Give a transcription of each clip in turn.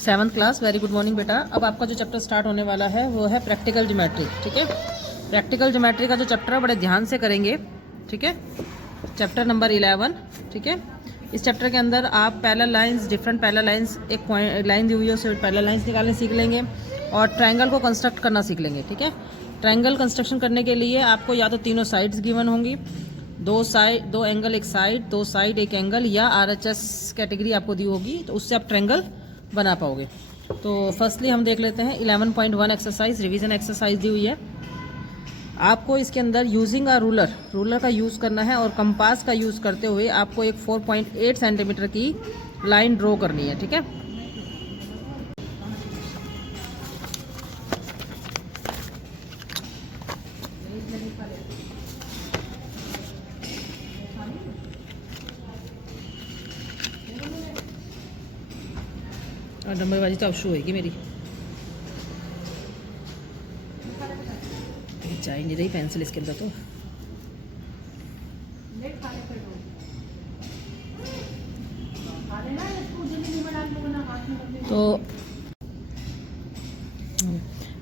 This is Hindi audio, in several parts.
7th class. Very good morning बेटा। अब आपका जो चैप्टर स्टार्ट होने वाला है वो है प्रैक्टिकल ज्योमेट्री। ठीक है, प्रैक्टिकल ज्योमेट्री का जो चैप्टर है बड़े ध्यान से करेंगे। ठीक है, चैप्टर नंबर 11। ठीक है, इस चैप्टर के अंदर आप parallel lines, different parallel lines, एक पॉइंट लाइन दी हुई है उससे पैरेलल लाइंस निकालने सीख लेंगे और ट्रायंगल को कंस्ट्रक्ट करना सीख लेंगे। ठीक है, ट्रायंगल कंस्ट्रक्शन करने के लिए आपको या तो तीनों साइड्स गिवन होंगी, दो एंगल एक साइड, दो साइड एक एंगल, या RHS कैटेगरी आपको दी होगी तो उससे आप ट्रायंगल बना पाओगे। तो फर्स्टली हम देख लेते हैं 11.1 एक्सरसाइज, रिवीजन एक्सरसाइज दी हुई है। आपको इसके अंदर यूजिंग अ रूलर का यूज़ करना है और कंपास का यूज़ करते हुए आपको एक 4.8 सेंटीमीटर की लाइन ड्रॉ करनी है। ठीक है, और नंबरबाजी तो अब शो होगी मेरी। जा ही नहीं रही पेंसिल इसके अंदर तो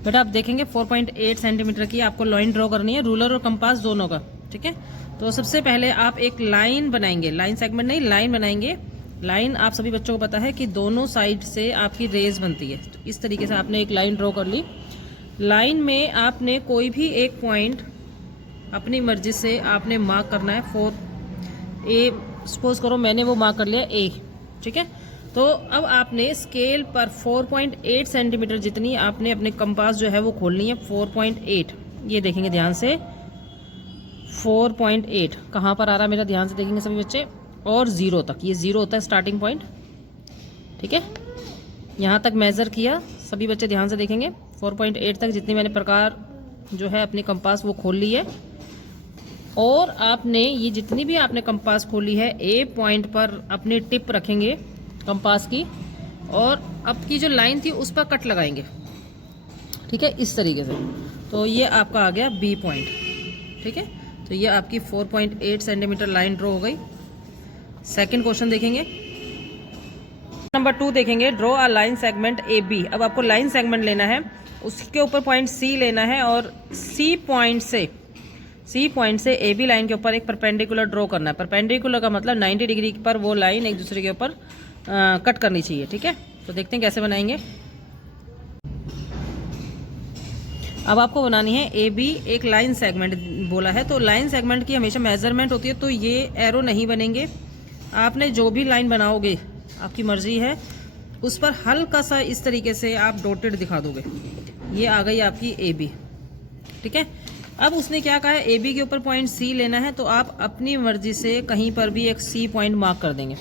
बेटा आप देखेंगे 4.8 सेंटीमीटर की आपको लाइन ड्रॉ करनी है, रूलर और कंपास दोनों का। ठीक है, तो सबसे पहले आप एक लाइन बनाएंगे, लाइन सेगमेंट नहीं, लाइन बनाएंगे। लाइन आप सभी बच्चों को पता है कि दोनों साइड से आपकी रेज बनती है। तो इस तरीके से आपने एक लाइन ड्रॉ कर ली। लाइन में आपने कोई भी एक पॉइंट अपनी मर्जी से आपने मार्क करना है। 4 सपोज करो मैंने वो मार्क कर लिया A। ठीक है, तो अब आपने स्केल पर 4.8 सेंटीमीटर जितनी आपने अपने कंपास जो है वो खोलनी है। 4.8 ये देखेंगे ध्यान से, 4.8 कहाँ पर आ रहा है मेरा, ध्यान से देखेंगे सभी बच्चे, और 0 तक, ये 0 होता है स्टार्टिंग पॉइंट। ठीक है, यहाँ तक मेज़र किया, सभी बच्चे ध्यान से देखेंगे। 4.8 तक जितनी मैंने प्रकार जो है अपनी कंपास वो खोल ली है, और आपने ये जितनी भी आपने कंपास खोली है A पॉइंट पर अपनी टिप रखेंगे कंपास की, और अब की जो लाइन थी उस पर कट लगाएंगे। ठीक है, इस तरीके से। तो ये आपका आ गया B पॉइंट। ठीक है, तो ये आपकी 4.8 सेंटीमीटर लाइन ड्रॉ हो गई। सेकंड क्वेश्चन देखेंगे, नंबर 2 देखेंगे। Draw a line segment AB। अब आपको लाइन सेगमेंट लेना है, उसके ऊपर पॉइंट C लेना है, और C पॉइंट से AB लाइन के ऊपर एक परपेंडिकुलर ड्रॉ करना है। परपेंडिकुलर का मतलब 90 डिग्री पर वो लाइन एक दूसरे के ऊपर कट करनी चाहिए। ठीक है, तो देखते हैं कैसे बनाएंगे। अब आपको बनानी है AB एक लाइन सेगमेंट बोला है, तो लाइन सेगमेंट की हमेशा मेजरमेंट होती है, तो ये एरो नहीं बनेंगे। आपने जो भी लाइन बनाओगे आपकी मर्जी है, उस पर हल्का सा इस तरीके से आप डॉटेड दिखा दोगे। ये आ गई आपकी AB। ठीक है, अब उसने क्या कहा है, AB के ऊपर पॉइंट C लेना है, तो आप अपनी मर्जी से कहीं पर भी एक C पॉइंट मार्क कर देंगे।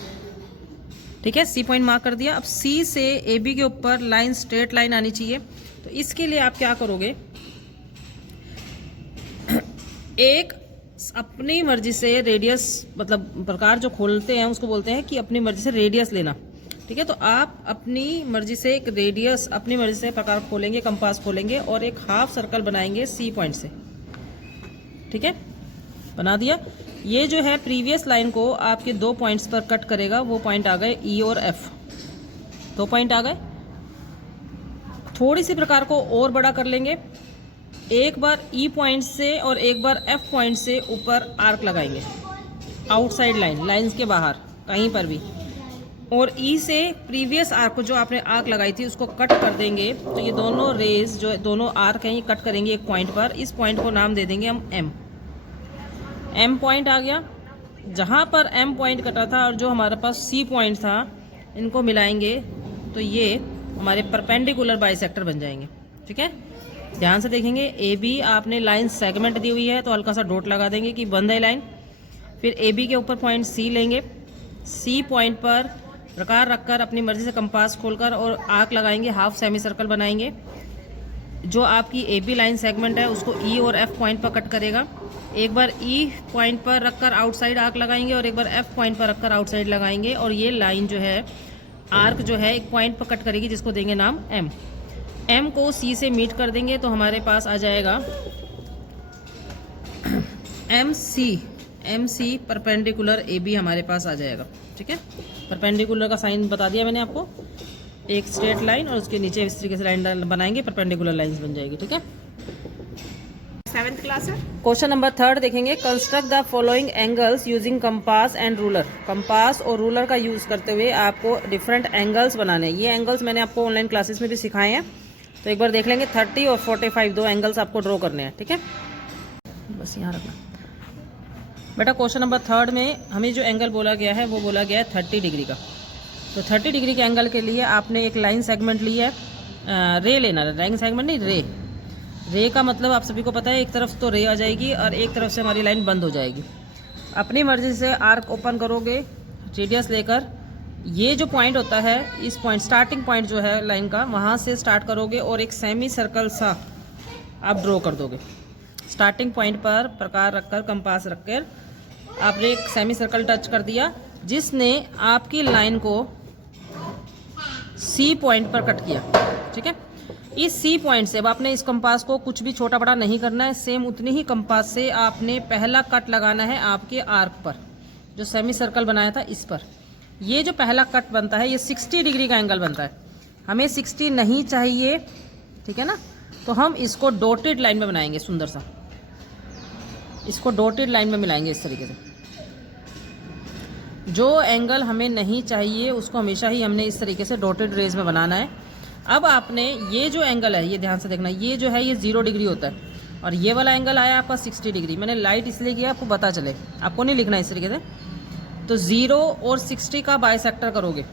ठीक है, C पॉइंट मार्क कर दिया। अब C से AB के ऊपर लाइन, स्ट्रेट लाइन आनी चाहिए। तो इसके लिए आप क्या करोगे, एक अपनी मर्जी से रेडियस, मतलब प्रकार जो खोलते हैं उसको बोलते हैं कि अपनी मर्जी से रेडियस लेना। ठीक है, तो आप अपनी मर्जी से एक रेडियस, अपनी मर्जी से प्रकार खोलेंगे, कंपास खोलेंगे और एक हाफ सर्कल बनाएंगे C पॉइंट से। ठीक है, बना दिया। ये जो है प्रीवियस लाइन को आपके 2 पॉइंट्स पर कट करेगा, वो पॉइंट आ गए E और F। 2 पॉइंट आ गए। थोड़ी सी प्रकार को और बड़ा कर लेंगे, एक बार E पॉइंट से और एक बार F पॉइंट से ऊपर आर्क लगाएंगे, आउटसाइड लाइन, लाइंस के बाहर कहीं पर भी, और E से प्रीवियस आर्क को जो आपने आर्क लगाई थी उसको कट कर देंगे। तो ये दोनों रेज जो दोनों आर्क हैं ये कट करेंगे एक पॉइंट पर। इस पॉइंट को नाम दे देंगे हम M पॉइंट आ गया। जहाँ पर M पॉइंट कटा था और जो हमारे पास C पॉइंट था, इनको मिलाएंगे तो ये हमारे परपेंडिकुलर बाइसेक्टर बन जाएंगे। ठीक है, ध्यान से देखेंगे। AB आपने लाइन सेगमेंट दी हुई है तो हल्का सा डॉट लगा देंगे कि बंद है लाइन। फिर AB के ऊपर पॉइंट C लेंगे, C पॉइंट पर प्रकार रखकर अपनी मर्जी से कंपास खोलकर और आर्क लगाएंगे, हाफ सेमी सर्कल बनाएंगे। जो आपकी AB लाइन सेगमेंट है उसको E और F पॉइंट पर कट करेगा। एक बार E पॉइंट पर रखकर आउटसाइड आर्क लगाएंगे और एक बार F पॉइंट पर रखकर आउटसाइड लगाएंगे, और ये लाइन जो है आर्क जो है एक पॉइंट पर कट करेगी जिसको देंगे नाम M। M को C से मीट कर देंगे तो हमारे पास आ जाएगा MC परपेंडिकुलर AB हमारे पास आ जाएगा। ठीक है, परपेंडिकुलर का साइन बता दिया मैंने आपको। एक स्ट्रेट लाइन और उसके नीचे इस तरीके से लाइन बनाएंगे, परपेंडिकुलर लाइंस बन जाएगी। ठीक है, 7th क्लास है। क्वेश्चन नंबर 3 देखेंगे। Construct the following angles using compass and ruler. Compass और रूलर का यूज करते हुए आपको डिफरेंट एंगल्स बनाने हैं। ये एंगल्स मैंने आपको ऑनलाइन क्लासेस में भी सिखाए हैं, तो एक बार देख लेंगे। 30 और 45 दो एंगल्स आपको ड्रॉ करने हैं। ठीक है, बस यहाँ रखना बेटा। क्वेश्चन नंबर 3 में हमें जो एंगल बोला गया है वो बोला गया है 30 डिग्री का। तो 30 डिग्री के एंगल के लिए आपने एक लाइन सेगमेंट ली है, रे लेना है। लाइन सेगमेंट नहीं, रे। रे का मतलब आप सभी को पता है, एक तरफ तो रे आ जाएगी और एक तरफ से हमारी लाइन बंद हो जाएगी। अपनी मर्जी से आर्क ओपन करोगे, रेडियस लेकर। ये जो पॉइंट होता है, इस पॉइंट स्टार्टिंग पॉइंट जो है लाइन का, वहाँ से स्टार्ट करोगे और एक सेमी सर्कल सा आप ड्रॉ कर दोगे। स्टार्टिंग पॉइंट पर प्रकार रखकर, कंपास रखकर आपने एक सेमी सर्कल टच कर दिया, जिसने आपकी लाइन को सी पॉइंट पर कट किया। ठीक है, इस सी पॉइंट से अब आपने इस कंपास को कुछ भी छोटा बड़ा नहीं करना है। सेम उतनी ही कंपास से आपने पहला कट लगाना है आपके आर्क पर, जो सेमी सर्कल बनाया था इस पर। ये जो पहला कट बनता है ये 60 डिग्री का एंगल बनता है। हमें 60 नहीं चाहिए, ठीक है ना, तो हम इसको डॉटेड लाइन में बनाएंगे। सुंदर सा इसको डॉटेड लाइन में मिलाएंगे इस तरीके से। जो एंगल हमें नहीं चाहिए उसको हमेशा ही हमने इस तरीके से डॉटेड रेज में बनाना है। अब आपने ये जो एंगल है, ये ध्यान से देखना, ये जो है ये 0 डिग्री होता है और ये वाला एंगल आया आपका 60 डिग्री। मैंने लाइट इसलिए किया आपको पता चले, आपको नहीं लिखना इस तरीके से। तो 0 और 60 का बाइसेक्टर करोगे,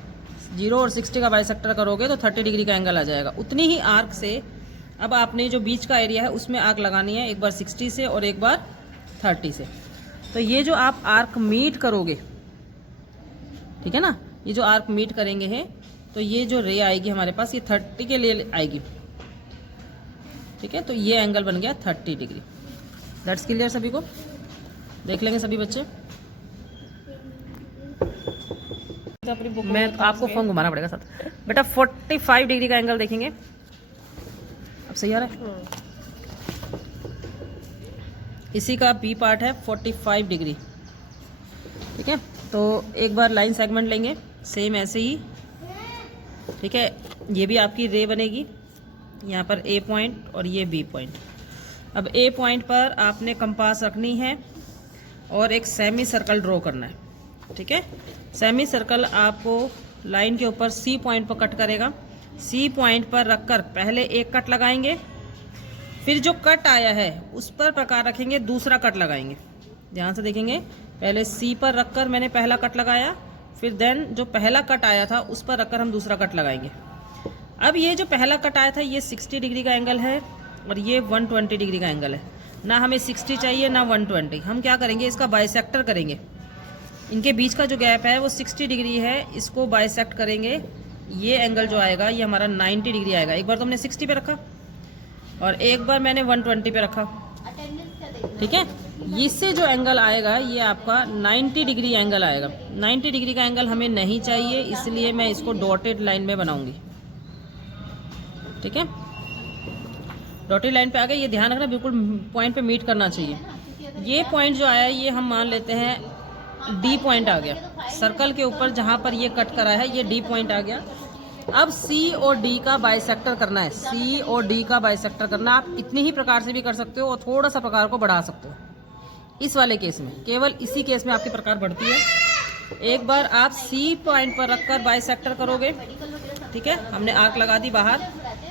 0 और 60 का बाइसेक्टर करोगे तो 30 डिग्री का एंगल आ जाएगा। उतनी ही आर्क से अब आपने जो बीच का एरिया है उसमें आर्क लगानी है, एक बार 60 से और एक बार 30 से। तो ये जो आप आर्क मीट करोगे, ठीक है ना, ये जो आर्क मीट करेंगे हैं, तो ये जो रे आएगी हमारे पास ये 30 के लिए आएगी। ठीक है, तो ये एंगल बन गया 30 डिग्री। दैट्स क्लियर सभी को? देख लेंगे सभी बच्चे। मैं आपको फोन घुमाना पड़ेगा साथ। बेटा 45 डिग्री का एंगल देखेंगे। अब सही आ रहा है? इसी का बी पार्ट है 45 डिग्री। ठीक है, तो एक बार लाइन सेगमेंट लेंगे सेम ऐसे ही। ठीक है, ये भी आपकी रे बनेगी, यहाँ पर ए पॉइंट और ये बी पॉइंट। अब ए पॉइंट पर आपने कंपास रखनी है और एक सेमी सर्कल ड्रॉ करना है। ठीक है, सेमी सर्कल आपको लाइन के ऊपर सी पॉइंट पर कट करेगा। सी पॉइंट पर रखकर पहले एक कट लगाएंगे, फिर जो कट आया है उस पर प्रकार रखेंगे, दूसरा कट लगाएंगे। ध्यान से देखेंगे, पहले सी पर रखकर मैंने पहला कट लगाया, फिर देन जो पहला कट आया था उस पर रखकर हम दूसरा कट लगाएंगे। अब ये जो पहला कट आया था ये 60 डिग्री का एंगल है और ये 120 डिग्री का एंगल है। ना हमें 60 चाहिए ना 120। हम क्या करेंगे, इसका बाइसेक्टर करेंगे। इनके बीच का जो गैप है वो 60 डिग्री है, इसको बाइसेक्ट करेंगे। ये एंगल जो आएगा ये हमारा 90 डिग्री आएगा। एक बार तो हमने 60 पे रखा और एक बार मैंने 120 पे रखा। ठीक है, इससे जो एंगल आएगा ये आपका 90 डिग्री एंगल आएगा। 90 डिग्री का एंगल हमें नहीं चाहिए, इसलिए मैं इसको डॉटेड लाइन में बनाऊंगी। ठीक है, डॉटेड लाइन पे आ गए। ये ध्यान रखना बिल्कुल पॉइंट पे मीट करना चाहिए। ये पॉइंट जो आया ये हम मान लेते हैं डी पॉइंट आ गया। सर्कल के ऊपर जहाँ पर ये कट करा है ये डी पॉइंट आ गया। अब सी और डी का बाइसेक्टर करना है। सी और डी का बाइसेक्टर करना आप इतनी ही प्रकार से भी कर सकते हो और थोड़ा सा प्रकार को बढ़ा सकते हो। इस वाले केस में, केवल इसी केस में आपकी प्रकार बढ़ती है। एक बार आप सी पॉइंट पर रखकर बाइसेक्टर करोगे। ठीक है, हमने आर्क लगा दी बाहर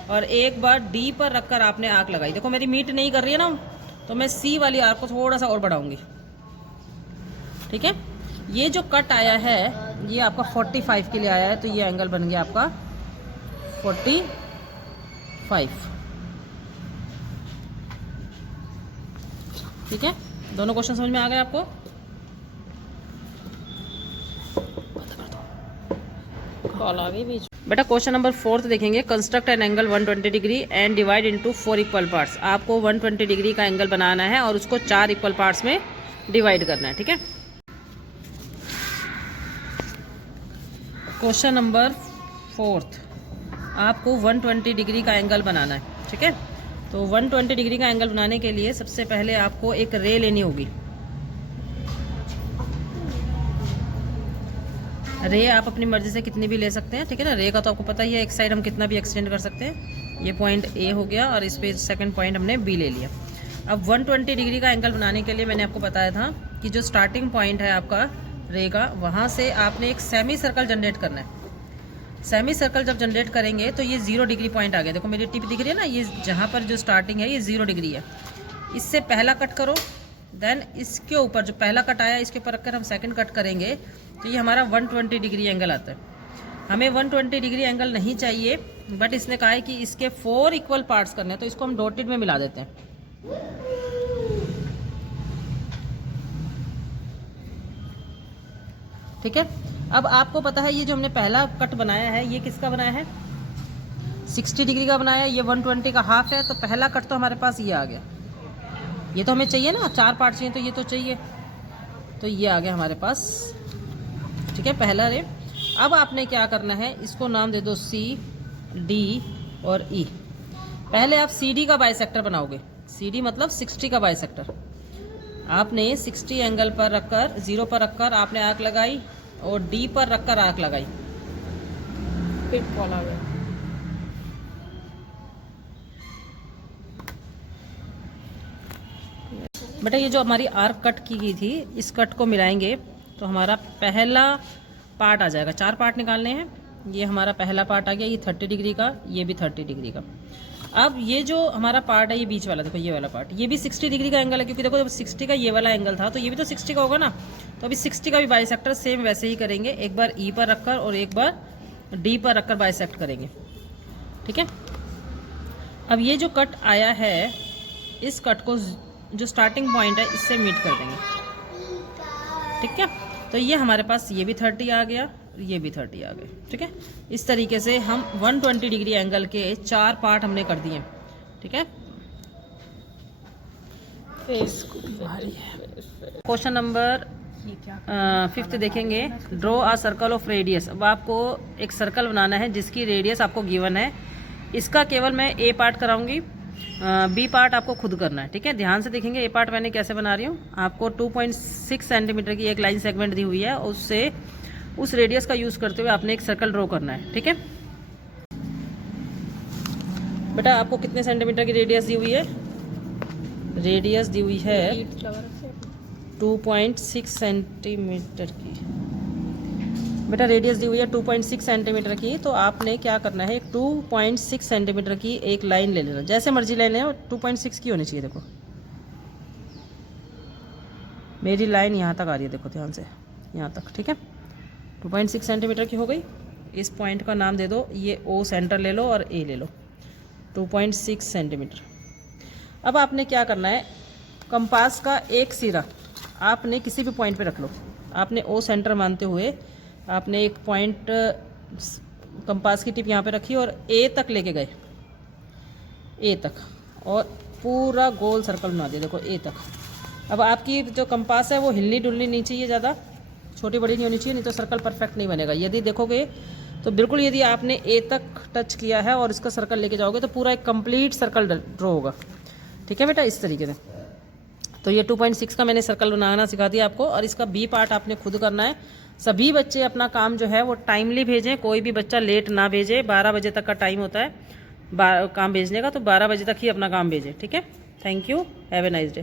और एक बार डी पर रखकर आपने आर्क लगाई। देखो मेरी मीट नहीं कर रही है ना, तो मैं सी वाली आर्क को थोड़ा सा और बढ़ाऊंगी। ठीक है, ये जो कट आया है ये आपका 45 के लिए आया है, तो ये एंगल बन गया आपका 45। ठीक है, दोनों क्वेश्चन समझ में आ गए आपको? कॉल आ गई बीच। बेटा क्वेश्चन नंबर 4 देखेंगे। Construct an angle 120 degree and divide into 4 equal parts. आपको 120 डिग्री का एंगल बनाना है और उसको 4 इक्वल पार्ट्स में डिवाइड करना है। ठीक है, क्वेश्चन नंबर 4 आपको 120 डिग्री का एंगल बनाना है। ठीक है, तो 120 डिग्री का एंगल बनाने के लिए सबसे पहले आपको एक रे लेनी होगी। रे आप अपनी मर्जी से कितनी भी ले सकते हैं, ठीक है ना। रे का तो आपको पता ही है, एक साइड हम कितना भी एक्सटेंड कर सकते हैं। ये पॉइंट ए हो गया और इस पे सेकंड पॉइंट हमने बी ले लिया। अब 120 डिग्री का एंगल बनाने के लिए मैंने आपको बताया था कि जो स्टार्टिंग पॉइंट है आपका रे का, वहाँ से आपने एक सेमी सर्कल जनरेट करना है। सेमी सर्कल जब जनरेट करेंगे तो ये 0 डिग्री पॉइंट आ गया। देखो मेरी टिप दिख रही है ना, ये जहाँ पर जो स्टार्टिंग है ये 0 डिग्री है। इससे पहला कट करो, देन इसके ऊपर जो पहला कट आया इसके ऊपर रखकर हम सेकंड कट करेंगे तो ये हमारा 120 डिग्री एंगल आता है। हमें 120 डिग्री एंगल नहीं चाहिए, बट इसने कहा है कि इसके 4 इक्वल पार्ट्स करने हैं, तो इसको हम डॉटेड में मिला देते हैं। ठीक है। अब आपको पता है ये जो हमने पहला कट बनाया है ये किसका बनाया है, 60 डिग्री का बनाया है। ये 120 का हाफ है, तो पहला कट तो हमारे पास ये आ गया। ये तो हमें चाहिए ना, 4 पार्ट चाहिए तो ये तो चाहिए, तो ये आ गया हमारे पास। ठीक है, पहला रे। अब आपने क्या करना है, इसको नाम दे दो सी, डी और ई। पहले आप सी डी का बाइसेक्टर बनाओगे। सी डी मतलब 60 का बाइसेक्टर। आपने 60 एंगल पर रखकर 0 पर रखकर आपने आर्क लगाई और डी पर रखकर आर्क लगाई। फिर कॉल आ गया। बेटा ये जो हमारी आर्क कट की गई थी, इस कट को मिलाएंगे तो हमारा पहला पार्ट आ जाएगा। 4 पार्ट निकालने हैं। ये हमारा पहला पार्ट आ गया, ये 30 डिग्री का, ये भी 30 डिग्री का। अब ये जो हमारा पार्ट है ये बीच वाला, देखो ये वाला पार्ट, ये भी 60 डिग्री का एंगल है, क्योंकि देखो जब 60 का ये वाला एंगल था तो ये भी तो 60 का होगा ना। तो अभी 60 का भी बाइसेक्टर सेम वैसे ही करेंगे, एक बार ई पर रखकर और एक बार डी पर रखकर बाइसेक्ट करेंगे। ठीक है। अब ये जो कट आया है, इस कट को जो स्टार्टिंग पॉइंट है इससे मीट कर देंगे। ठीक है। तो ये हमारे पास ये भी 30 आ गया, ये भी 30 आ गए। ठीक है। इस तरीके से हम 120 डिग्री एंगल के 4 पार्ट हमने कर दिए। ठीक है। क्वेश्चन नंबर 5 देखेंगे। Draw a circle of radius. अब आपको एक सर्कल बनाना है जिसकी रेडियस आपको गिवन है। इसका केवल मैं ए पार्ट कराऊंगी, बी पार्ट आपको खुद करना है। ठीक है, ध्यान से देखेंगे। ए पार्ट मैंने कैसे बना रही हूँ, आपको 2.6 सेंटीमीटर की एक लाइन सेगमेंट दी हुई है, उससे उस रेडियस का यूज़ करते हुए आपने एक सर्कल ड्रॉ करना है। ठीक है बेटा, आपको कितने सेंटीमीटर की रेडियस दी हुई है? रेडियस दी हुई है 2.6 सेंटीमीटर की। बेटा रेडियस दी हुई है 2.6 सेंटीमीटर की, तो आपने क्या करना है, 2.6 सेंटीमीटर की एक लाइन ले लेना, जैसे मर्जी लाइन है, 2.6 की होनी चाहिए। देखो मेरी लाइन यहाँ तक आ रही है, देखो ध्यान से, यहाँ तक। ठीक है, 2.6 सेंटीमीटर की हो गई। इस पॉइंट का नाम दे दो, ये ओ सेंटर ले लो और ए ले लो, 2.6 सेंटीमीटर। अब आपने क्या करना है, कंपास का एक सिरा आपने किसी भी पॉइंट पे रख लो। आपने ओ सेंटर मानते हुए आपने एक पॉइंट कंपास की टिप यहाँ पे रखी और ए तक लेके गए, ए तक, और पूरा गोल सर्कल बना दिया। देखो ए तक। अब आपकी जो कंपास है वो हिलनी डुलनी नहीं चाहिए, ज़्यादा छोटी बड़ी नहीं होनी चाहिए, नहीं तो सर्कल परफेक्ट नहीं बनेगा। यदि देखोगे तो बिल्कुल, यदि आपने ए तक टच किया है और इसका सर्कल लेके जाओगे तो पूरा एक कंप्लीट सर्कल ड्रॉ होगा। ठीक है बेटा, इस तरीके से। तो ये 2.6 का मैंने सर्कल बनाना सिखा दिया आपको, और इसका बी पार्ट आपने खुद करना है। सभी बच्चे अपना काम जो है वो टाइमली भेजें, कोई भी बच्चा लेट ना भेजे। 12 बजे तक का टाइम होता है काम भेजने का, तो 12 बजे तक ही अपना काम भेजें। ठीक है, thank you, have a nice day.